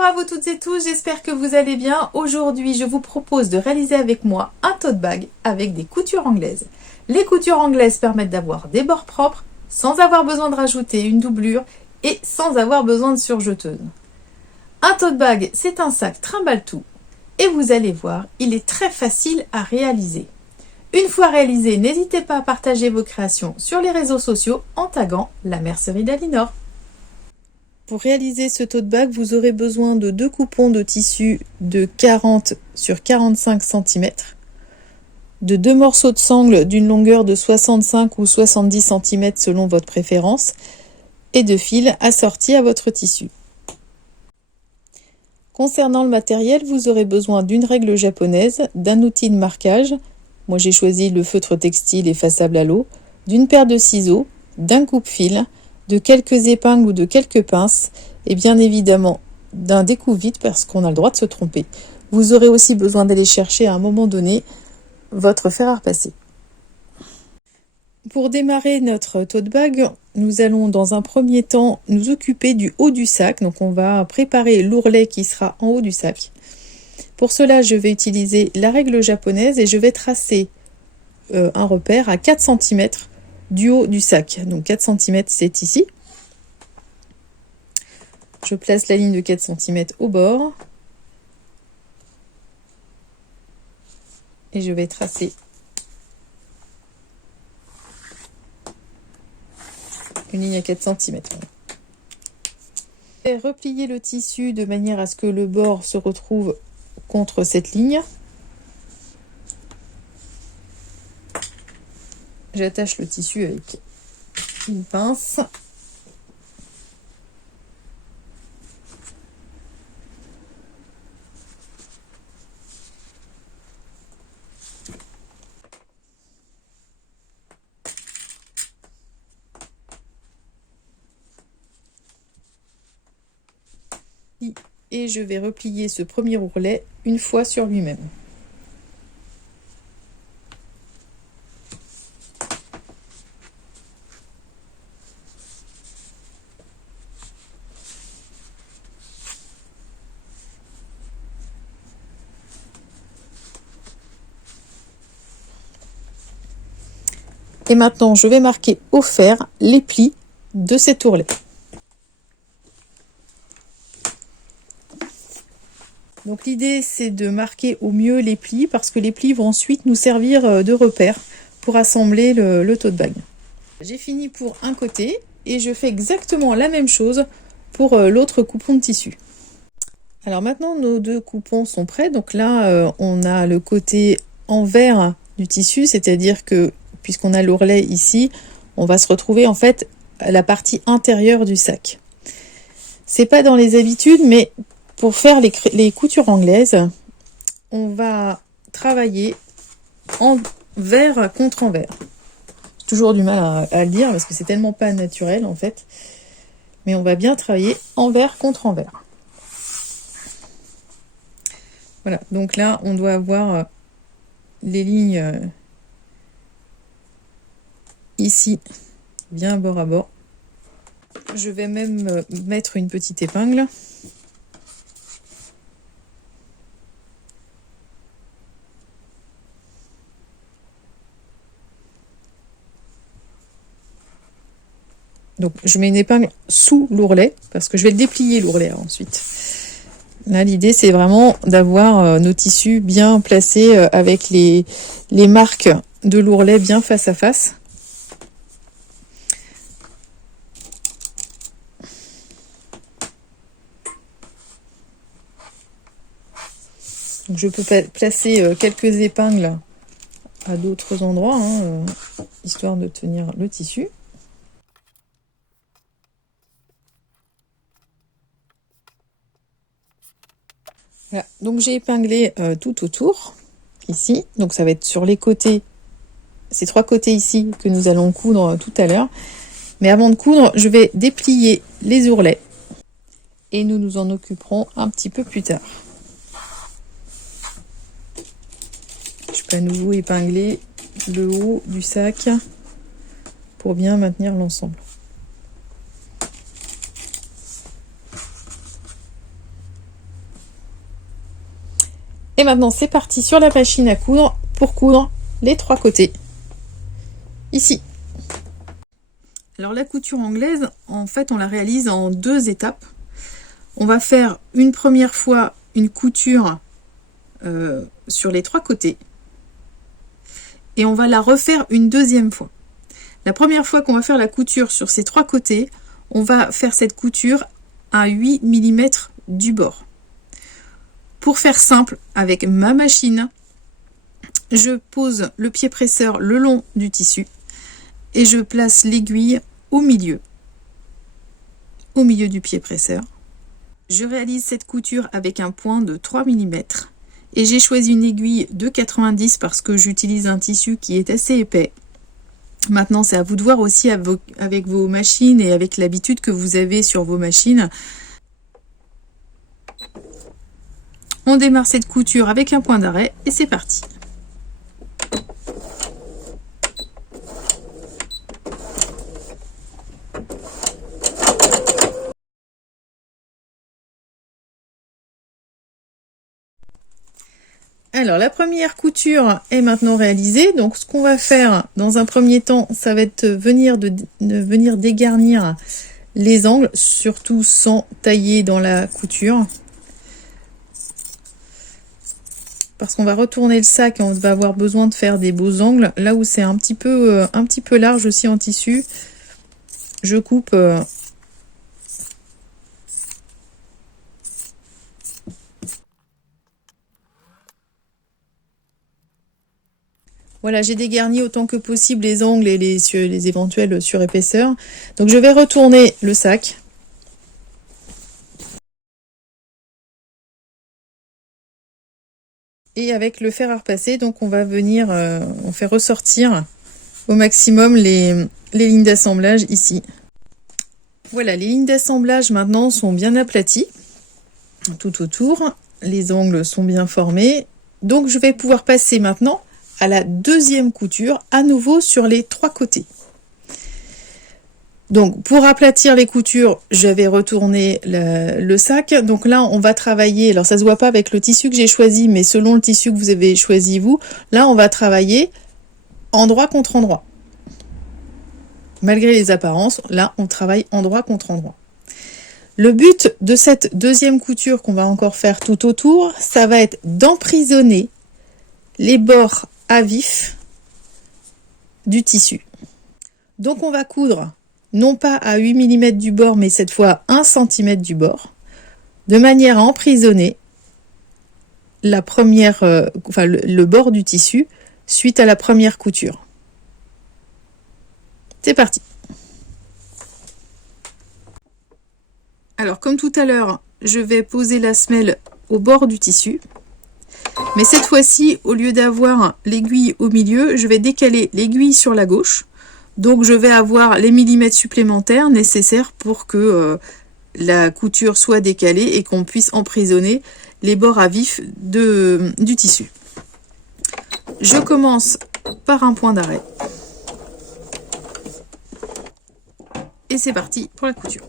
Bonjour à vous toutes et tous, j'espère que vous allez bien. Aujourd'hui, je vous propose de réaliser avec moi un tote bag avec des coutures anglaises. Les coutures anglaises permettent d'avoir des bords propres sans avoir besoin de rajouter une doublure et sans avoir besoin de surjeteuse. Un tote bag, c'est un sac trimballe-tout et vous allez voir, il est très facile à réaliser. Une fois réalisé, n'hésitez pas à partager vos créations sur les réseaux sociaux en taguant la mercerie d'Alinor. Pour réaliser ce tote bag, vous aurez besoin de 2 coupons de tissu de 40 sur 45 cm, de 2 morceaux de sangle d'une longueur de 65 ou 70 cm selon votre préférence, et de fils assortis à votre tissu. Concernant le matériel, vous aurez besoin d'une règle japonaise, d'un outil de marquage, moi j'ai choisi le feutre textile effaçable à l'eau, d'une paire de ciseaux, d'un coupe-fil, de quelques épingles ou de quelques pinces et bien évidemment d'un découpe-vide parce qu'on a le droit de se tromper. Vous aurez aussi besoin d'aller chercher à un moment donné votre fer à repasser. Pour démarrer notre tote bag, nous allons dans un premier temps nous occuper du haut du sac. Donc on va préparer l'ourlet qui sera en haut du sac. Pour cela, je vais utiliser la règle japonaise et je vais tracer un repère à 4 cm du haut du sac. Donc 4 cm c'est ici. Je place la ligne de 4 cm au bord. Et je vais tracer une ligne à 4 cm. Et replier le tissu de manière à ce que le bord se retrouve contre cette ligne. J'attache le tissu avec une pince. Et je vais replier ce premier ourlet une fois sur lui-même. Et maintenant, je vais marquer au fer les plis de cet ourlet. Donc l'idée, c'est de marquer au mieux les plis parce que les plis vont ensuite nous servir de repère pour assembler le tote bag. J'ai fini pour un côté et je fais exactement la même chose pour l'autre coupon de tissu. Alors maintenant, nos 2 coupons sont prêts. Donc là, on a le côté envers du tissu, c'est-à-dire que puisqu'on a l'ourlet ici, on va se retrouver en fait à la partie intérieure du sac. C'est pas dans les habitudes, mais pour faire les coutures anglaises, on va travailler envers contre envers. J'ai toujours du mal à le dire parce que c'est tellement pas naturel en fait. Mais on va bien travailler envers contre envers. Voilà, donc là on doit avoir les lignes ici, bien bord à bord. Je vais même mettre une petite épingle. Donc je mets une épingle sous l'ourlet parce que je vais le déplier l'ourlet ensuite. Là l'idée c'est vraiment d'avoir nos tissus bien placés avec les marques de l'ourlet bien face à face. Donc, je peux placer quelques épingles à d'autres endroits, histoire de tenir le tissu. Voilà. Donc j'ai épinglé tout autour, ici. Donc ça va être sur les côtés, ces 3 côtés ici que nous allons coudre tout à l'heure. Mais avant de coudre, je vais déplier les ourlets. Et nous nous en occuperons un petit peu plus tard. Je peux à nouveau épingler le haut du sac pour bien maintenir l'ensemble. Et maintenant c'est parti sur la machine à coudre pour coudre les 3 côtés. Ici. Alors la couture anglaise, en fait on la réalise en 2 étapes. On va faire une première fois une couture sur les 3 côtés. Et on va la refaire une deuxième fois. La première fois qu'on va faire la couture sur ces 3 côtés, on va faire cette couture à 8 mm du bord. Pour faire simple, avec ma machine, je pose le pied presseur le long du tissu et je place l'aiguille au milieu du pied presseur. Je réalise cette couture avec un point de 3 mm et j'ai choisi une aiguille de 90 parce que j'utilise un tissu qui est assez épais. Maintenant, c'est à vous de voir aussi avec vos machines et avec l'habitude que vous avez sur vos machines. On démarre cette couture avec un point d'arrêt et c'est parti. Alors la première couture est maintenant réalisée, donc ce qu'on va faire dans un premier temps, ça va être venir dégarnir les angles, surtout sans tailler dans la couture. Parce qu'on va retourner le sac et on va avoir besoin de faire des beaux angles. Là où c'est un petit peu large aussi en tissu, je coupe voilà, j'ai dégarni autant que possible les angles et les éventuelles surépaisseurs. Donc je vais retourner le sac. Et avec le fer à repasser, donc on va venir, on fait ressortir au maximum les lignes d'assemblage ici. Voilà, les lignes d'assemblage maintenant sont bien aplaties tout autour. Les angles sont bien formés. Donc je vais pouvoir passer maintenant à la deuxième couture, à nouveau sur les 3 côtés. Donc pour aplatir les coutures, je vais retourner le sac. Donc là on va travailler, alors ça se voit pas avec le tissu que j'ai choisi, mais selon le tissu que vous avez choisi vous, là on va travailler endroit contre endroit. Malgré les apparences, là on travaille endroit contre endroit. Le but de cette deuxième couture qu'on va encore faire tout autour, ça va être d'emprisonner les bords à vif du tissu. Donc on va coudre non pas à 8 mm du bord, mais cette fois 1 cm du bord, de manière à emprisonner la première, le bord du tissu suite à la première couture. C'est parti. Alors comme tout à l'heure, je vais poser la semelle au bord du tissu. Mais cette fois-ci, au lieu d'avoir l'aiguille au milieu, je vais décaler l'aiguille sur la gauche. Donc je vais avoir les millimètres supplémentaires nécessaires pour que la couture soit décalée et qu'on puisse emprisonner les bords à vif du tissu. Je commence par un point d'arrêt. Et c'est parti pour la couture.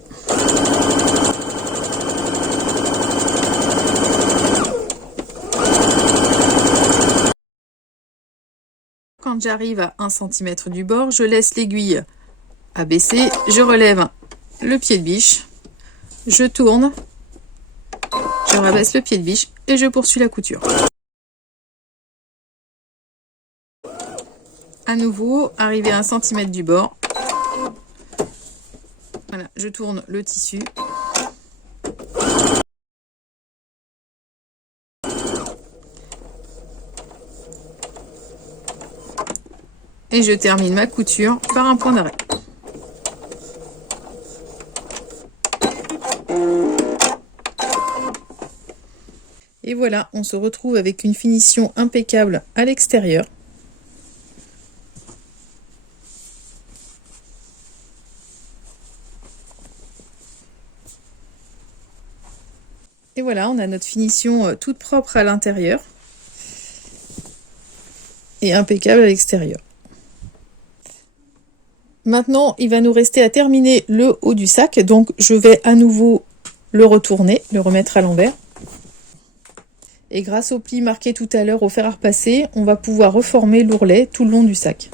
Quand j'arrive à 1 cm du bord, je laisse l'aiguille abaisser, je relève le pied de biche, je tourne, je rabaisse le pied de biche et je poursuis la couture. À nouveau, arrivé à 1 cm du bord, voilà, je tourne le tissu. Et je termine ma couture par un point d'arrêt. Et voilà, on se retrouve avec une finition impeccable à l'extérieur. Et voilà, on a notre finition toute propre à l'intérieur et impeccable à l'extérieur. Maintenant, il va nous rester à terminer le haut du sac. Donc, je vais à nouveau le retourner, le remettre à l'envers. Et grâce au pli marqué tout à l'heure au fer à repasser, on va pouvoir reformer l'ourlet tout le long du sac.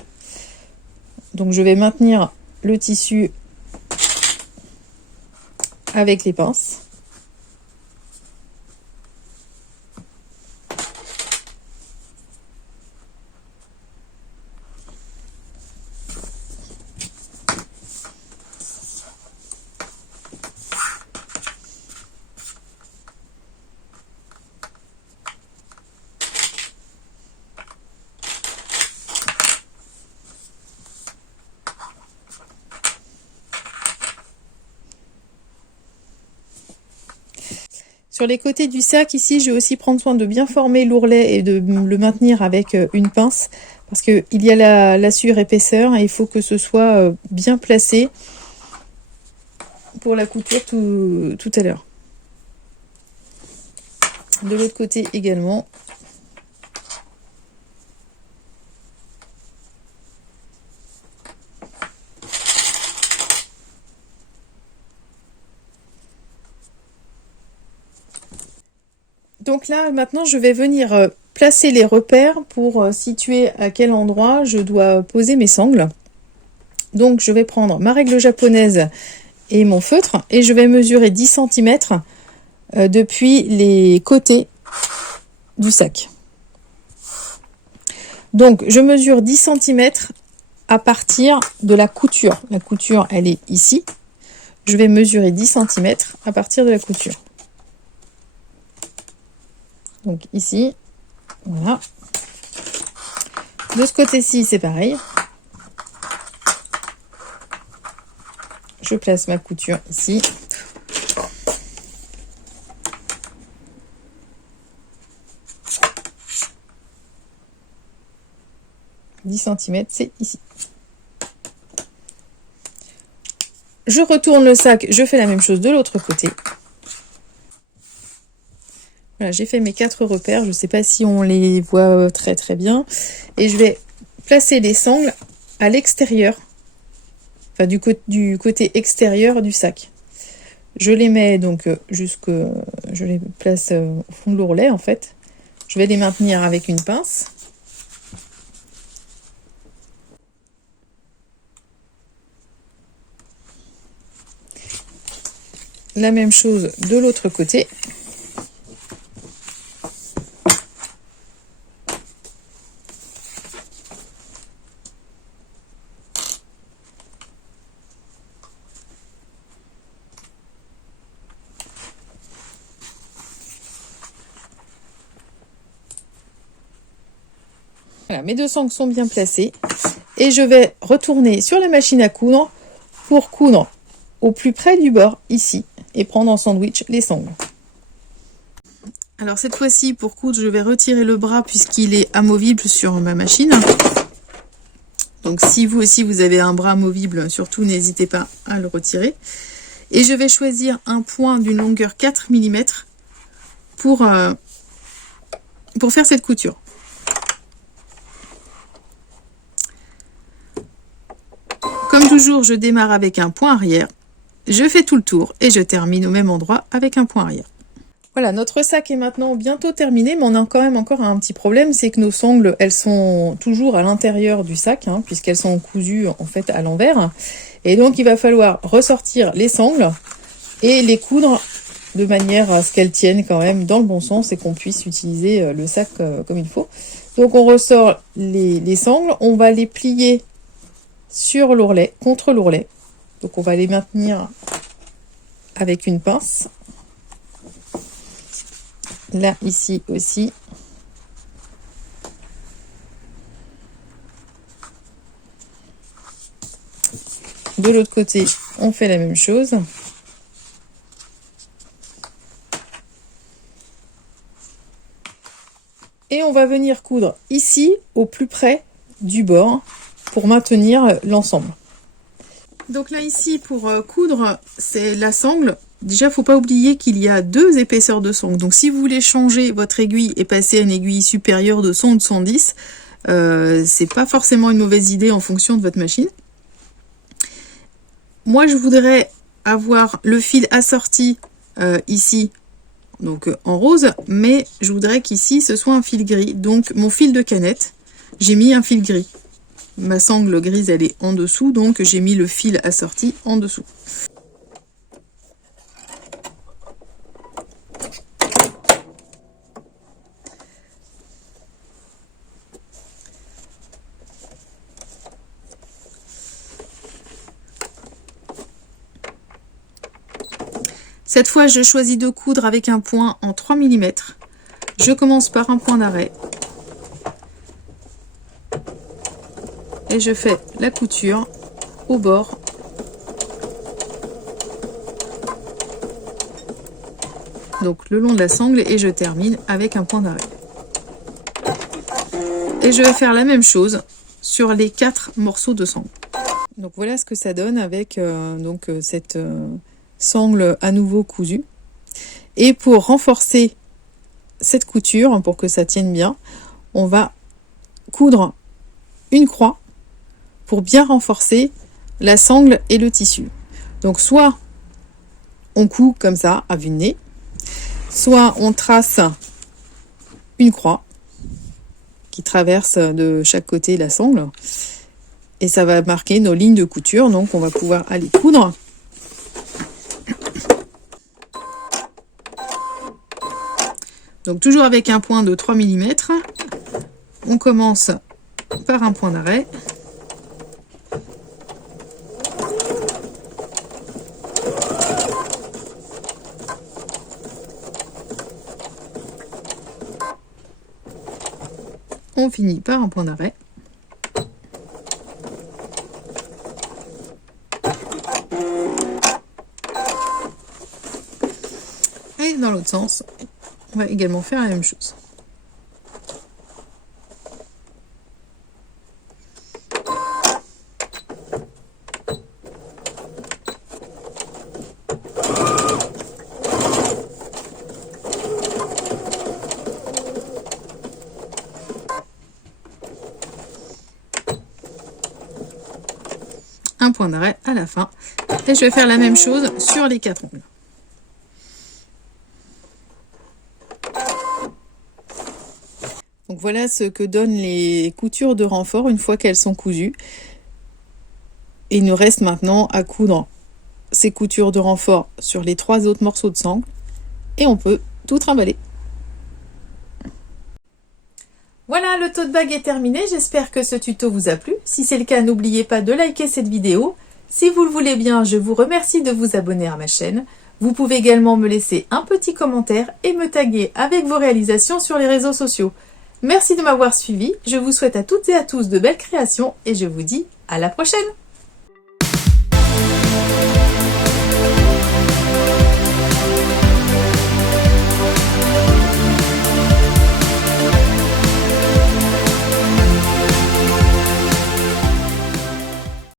Donc je vais maintenir le tissu avec les pinces. Sur les côtés du sac, ici, je vais aussi prendre soin de bien former l'ourlet et de le maintenir avec une pince. Parce qu'il y a la surépaisseur et il faut que ce soit bien placé pour la couture tout à l'heure. De l'autre côté également. Donc là, maintenant, je vais venir placer les repères pour situer à quel endroit je dois poser mes sangles. Donc, je vais prendre ma règle japonaise et mon feutre et je vais mesurer 10 cm depuis les côtés du sac. Donc, je mesure 10 cm à partir de la couture. La couture, elle est ici. Je vais mesurer 10 cm à partir de la couture. Donc ici, voilà. De ce côté-ci, c'est pareil. Je place ma couture ici. « 10 cm, c'est ici. Je retourne le sac, je fais la même chose de l'autre côté. Voilà, j'ai fait mes 4 repères, je ne sais pas si on les voit très très bien. Et je vais placer les sangles à l'extérieur, enfin du côté extérieur du sac. Je les mets donc je les place au fond de l'ourlet en fait. Je vais les maintenir avec une pince. La même chose de l'autre côté. Voilà, mes deux sangles sont bien placées et je vais retourner sur la machine à coudre pour coudre au plus près du bord ici et prendre en sandwich les sangles. Alors cette fois-ci pour coudre je vais retirer le bras puisqu'il est amovible sur ma machine. Donc si vous aussi vous avez un bras amovible, surtout n'hésitez pas à le retirer. Et je vais choisir un point d'une longueur 4 mm pour faire cette couture. Comme toujours, je démarre avec un point arrière, je fais tout le tour et je termine au même endroit avec un point arrière. Voilà, notre sac est maintenant bientôt terminé, mais on a quand même encore un petit problème, c'est que nos sangles, elles sont toujours à l'intérieur du sac, puisqu'elles sont cousues en fait à l'envers. Et donc il va falloir ressortir les sangles et les coudre de manière à ce qu'elles tiennent quand même dans le bon sens et qu'on puisse utiliser le sac comme il faut. Donc on ressort les sangles, on va les plier sur l'ourlet, contre l'ourlet. Donc on va les maintenir avec une pince. Là, ici aussi. De l'autre côté, on fait la même chose. Et on va venir coudre ici, au plus près du bord, pour maintenir l'ensemble. Donc là ici pour coudre c'est la sangle. Déjà faut pas oublier qu'il y a 2 épaisseurs de sangle. Donc si vous voulez changer votre aiguille et passer à une aiguille supérieure de 100 ou de 110, c'est pas forcément une mauvaise idée en fonction de votre machine. Moi je voudrais avoir le fil assorti ici donc en rose, mais je voudrais qu'ici ce soit un fil gris. Donc mon fil de canette, j'ai mis un fil gris. Ma sangle grise, elle est en dessous, donc j'ai mis le fil assorti en dessous. Cette fois, je choisis de coudre avec un point en 3 mm. Je commence par un point d'arrêt. Et je fais la couture au bord. Donc le long de la sangle, et je termine avec un point d'arrêt. Et je vais faire la même chose sur les 4 morceaux de sangle. Donc voilà ce que ça donne avec cette sangle à nouveau cousue. Et pour renforcer cette couture, pour que ça tienne bien, on va coudre une croix pour bien renforcer la sangle et le tissu. Donc soit on coud comme ça à vue de nez, soit on trace une croix qui traverse de chaque côté la sangle, et ça va marquer nos lignes de couture. Donc on va pouvoir aller coudre. Donc toujours avec un point de 3 mm, on commence par un point d'arrêt. On finit par un point d'arrêt. Et dans l'autre sens, on va également faire la même chose. Un point d'arrêt à la fin. Et je vais faire la même chose sur les 4 ongles. Donc voilà ce que donnent les coutures de renfort une fois qu'elles sont cousues. Et il nous reste maintenant à coudre ces coutures de renfort sur les 3 autres morceaux de sangle. Et on peut tout trimballer. Voilà, le tote bag est terminé. J'espère que ce tuto vous a plu. Si c'est le cas, n'oubliez pas de liker cette vidéo. Si vous le voulez bien, je vous remercie de vous abonner à ma chaîne. Vous pouvez également me laisser un petit commentaire et me taguer avec vos réalisations sur les réseaux sociaux. Merci de m'avoir suivi, je vous souhaite à toutes et à tous de belles créations et je vous dis à la prochaine!